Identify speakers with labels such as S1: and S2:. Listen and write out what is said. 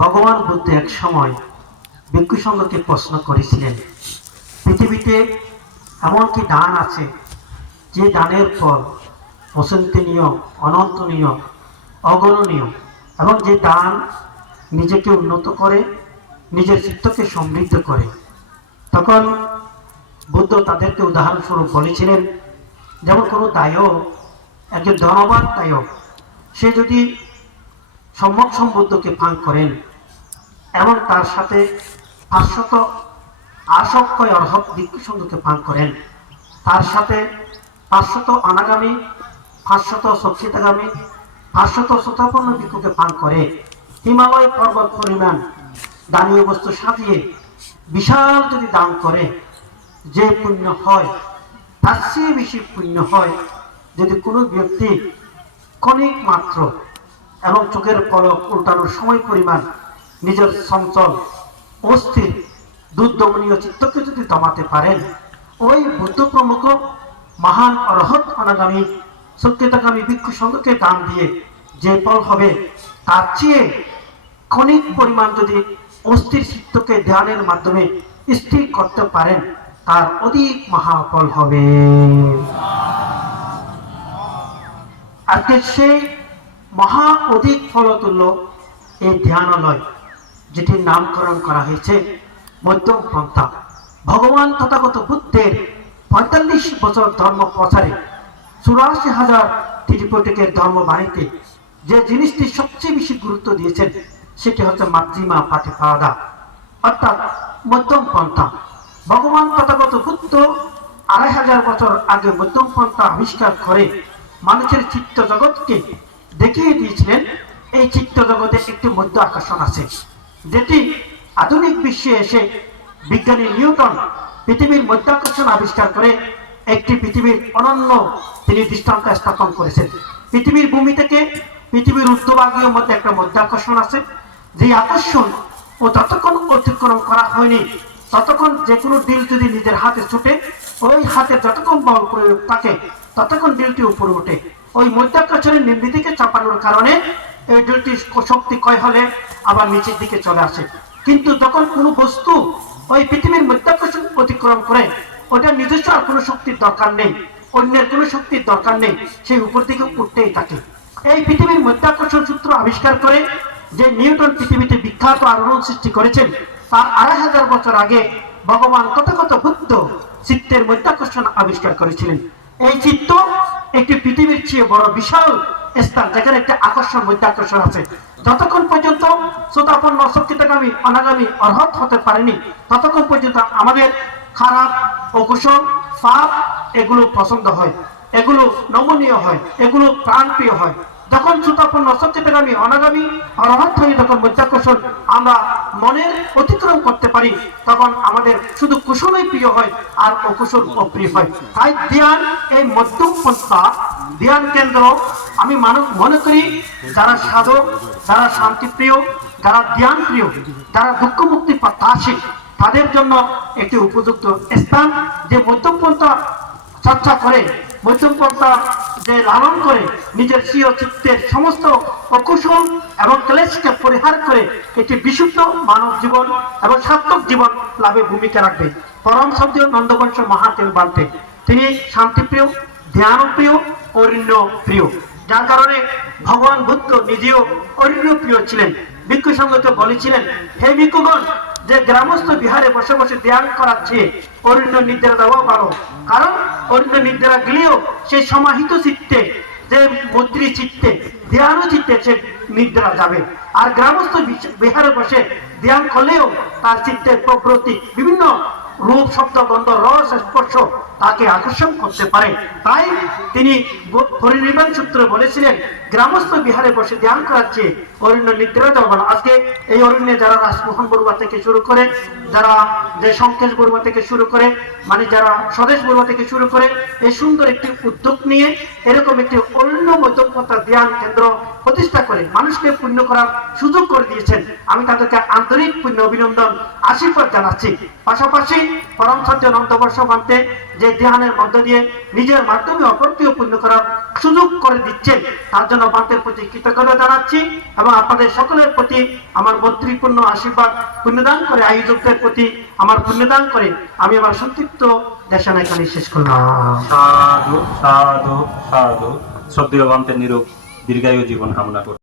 S1: ভগবান বুদ্ধ এক সময় ভিক্ষু সঙ্গকে প্রশ্ন করেছিলেন, পৃথিবীতে এমন কি দান আছে যে দানের ফল অচিন্তনীয় অনন্তনীয়, অগণনীয় এবং যে দান নিজেকে উন্নত করে, নিজের চিত্তকে সমৃদ্ধ করে? তখন বুদ্ধ তাদেরকে উদাহরণস্বরূপ বলেছিলেন, যেমন কোনো দায়ক, একজন ধনবান দায়ক, সে যদি সম্যক সম্বুদ্ধকে ফাঁক করেন। এবং তার সাথে পাঁচশত আসক্কয় অর্হক ভিক্ষু সঙ্গকে পান করেন। তার সাথে পাঁচশত অনাগামী, পাঁচশত সক্ষিতাগামী পাঁচশত শতাপন্ন ভিক্ষুকে পান করে হিমালয় পর্বত পরিমাণ দানীয় বস্তু সাজিয়ে বিশাল যদি দান করে, যে পুণ্য হয়, তার চেয়ে বেশি পুণ্য হয় যদি কোনো ব্যক্তি ক্ষণিক মাত্র এবং চোখের পলক উল্টানোর সময় পরিমাণ নিজের চঞ্চল, অস্থির, দুর্দমনীয় চিত্তকে যদি দমাতে পারেন, ওই বুদ্ধ প্রমুখ, মহান অরহত অনাগামী সত্যতাগামী ভিক্ষু সঙ্গকে দান দিয়ে যে ফল হবে, তার চেয়ে ক্ষণিক পরিমাণ যদি অস্থির চিত্তকে ধ্যানের মাধ্যমে স্থির করতে পারেন, তার অধিক মহাফল হবে। আজকে সেই মহা অধিক ফলতুল্য এই ধ্যানালয়, যেটির নামকরণ করা হয়েছে মধ্যম পন্থা। ভগবান তথাগত বুদ্ধের পঁয়তাল্লিশ বছর ধর্ম প্রচারে চুরাশি হাজার ত্রিপটিকের ধর্মবাণীতে যে জিনিসটি সবচেয়ে বেশি গুরুত্ব দিয়েছেন, সেটি হচ্ছে মাতৃমা পাঠে পাওয়া অর্থাৎ মধ্যম পন্থা। ভগবান তথাগত বুদ্ধ আড়াই হাজার বছর আগে মধ্যম পন্থা আবিষ্কার করে মানুষের চিত্ত জগৎকে দেখিয়ে দিয়েছিলেন, এই চিত্ত জগতে একটি মধ্য আকর্ষণ আছে, যেটি আধুনিক বিশ্বে এসে বিজ্ঞানী নিউটন পৃথিবীর মধ্যাকর্ষণ আবিষ্কার করে একটি পৃথিবীর অনন্য তিনি দৃষ্টান্ত স্থাপন করেছেন। পৃথিবীর ভূমি থেকে পৃথিবীর উর্ধ্বভাগীয় মধ্যে একটা মধ্যাকর্ষণ আছে, যে আকর্ষণ ও যতক্ষণ অতিক্রম করা হয়নি। ততক্ষণ যে কোনো ডিল যদি নিজের হাতে ছুটে, ওই হাতে যতক্ষণ বল প্রয়োগ থাকে, ততক্ষণ ডিলটি উপরে ওঠে। ওই মধ্যাকর্ষণের নিম্ন দিকে চাপানোর কারণে এই ডিলটির শক্তি ক্ষয় হলে আবার নিচের দিকে চলে আসে। কিন্তু যখন কোনো বস্তু ওই পৃথিবীর মধ্যাকর্ষণ অতিক্রম করে, ওটার নিজস্ব আর কোনো শক্তির দরকার নেই, অন্যের কোনো শক্তির দরকার নেই, সেই উপর দিকে উঠতেই থাকে। এই পৃথিবীর মধ্যাকর্ষণ সূত্র আবিষ্কার করে যে নিউটন পৃথিবীতে বিখ্যাত আলোড়ন সৃষ্টি করেছেন, তার আড়াই হাজার বছর আগে ভগবান কত কত বুদ্ধ চিত্তের মধ্যাকর্ষণ আবিষ্কার করেছিলেন। এই চিত্ত একটি পৃথিবীর চেয়ে বড় বিশাল স্থান, যেখানে একটা আকর্ষণ মধ্যাকর্ষণ আছে। যতক্ষণ পর্যন্ত শ্রোতাপন্ন সত্যতাগামী অনাগামী অর্হত হতে পারেনি, ততক্ষণ পর্যন্ত আমাদের খারাপ অকুশল পাপ এগুলো পছন্দ হয়, এগুলো নমনীয় হয়, এগুলো প্রাণপ্রিয় হয়। যখন শ্রোতাপন্ন সত্যতাগামী অনাগামী, অর্হত হয়ে যখন মধ্যাকর্ষণ আমরা মনের অতিক্রম করতে পারি, তখন আমাদের শুধু কুশলই প্রিয় হয় আর অকুশল অপ্রিয় হয়। তাই ধ্যান, এই মধ্যম পন্থা, ধ্যান কেন্দ্র আমি মানুষ মনে করি যারা সাধক, যারা শান্তিপ্রিয়, যারা ধ্যান প্রিয় যারা দুঃখ মুক্তি প্রত্যাশী, তাদের জন্য একটি উপযুক্ত স্থান। যে মধ্যম পন্থা চর্চা করে, মধ্যম পন্থা যে লালন করে নিজের স্বীয় চিত্তের সমস্ত অকুশল এবং ক্লেশকে পরিহার করে একটি বিশুদ্ধ মানব জীবন এবং সার্থক জীবন লাভে ভূমিকা রাখবে। পরম সদ্য নন্দবংশ মহাদেব বান্তে তিনি শান্তিপ্রিয়, ধ্যানপ্রিয় অরণ্য প্রিয় যার কারণে ভগবান বুদ্ধ নিজেও অরণ্য প্রিয় ছিলেন। ভিক্ষু সঙ্গকে বলেছিলেন, হে ভিক্ষুগণ যে গ্রামস্থ বিহারে বসে বসে ধ্যান করাচ্ছে, অরণ্য নিদ্রা দেওয়া ভালো। কারণ অরণ্য নিদ্রা গেলেও সে সমাহিত চিত্তে, যে মন্ত্রী চিত্তে ধ্যান চিত্তে সে নিদ্রা যাবে। আর গ্রামস্থ বিহারে বসে ধ্যান করলেও তার চিত্তের প্রবৃত্তি বিভিন্ন রূপ শব্দ গন্ধ রস স্পর্শ তাকে আকর্ষণ করতে পারে। তাই তিনি পরিনির্বাণ সূত্রে বলেছিলেন, গ্রামস্থ বিহারে বসে ধ্যান করার চেয়ে অরণ্য নিদ্রা আজকে এই অরণ্যে যারা রাজমোহন বড়ুয়া থেকে শুরু করে যারা যে সংকেশ বর্মা থেকে শুরু করে মানে যারা স্বদেশ বর্মা থেকে শুরু করে, এই সুন্দর একটি উদ্যোগ নিয়ে এরকম একটি অন্য মধ্যমতা ধ্যান কেন্দ্র প্রতিষ্ঠা করে মানুষকে পূর্ণ করার সুযোগ করে দিয়েছেন। আমি তাদেরকে আন্তরিক পুণ্য অভিনন্দন, আশীর্বাদ জানাচ্ছি। পাশাপাশি পরম সত্য নন্দবর্ষ মানতে যে ধ্যানের মধ্য দিয়ে নিজের মাধ্যমে অপরকেও পূর্ণ করার সুযোগ করে দিচ্ছেন, তার জন্য বান্তের প্রতি কৃতজ্ঞতা জানাচ্ছি এবং আপনাদের সকলের প্রতি আমার বত্রিপূর্ণ আশীর্বাদ, পুণ্যদান করে আয়োজকদের প্রতি আমার পুণ্যদান করে আমি আমার সংক্ষিপ্ত দেশনা এখানে শেষ করলাম।
S2: সাধু সাধু সাধু। শ্রদ্ধেয় বান্তের নিরূপ দীর্ঘায়ু জীবন কামনা করি।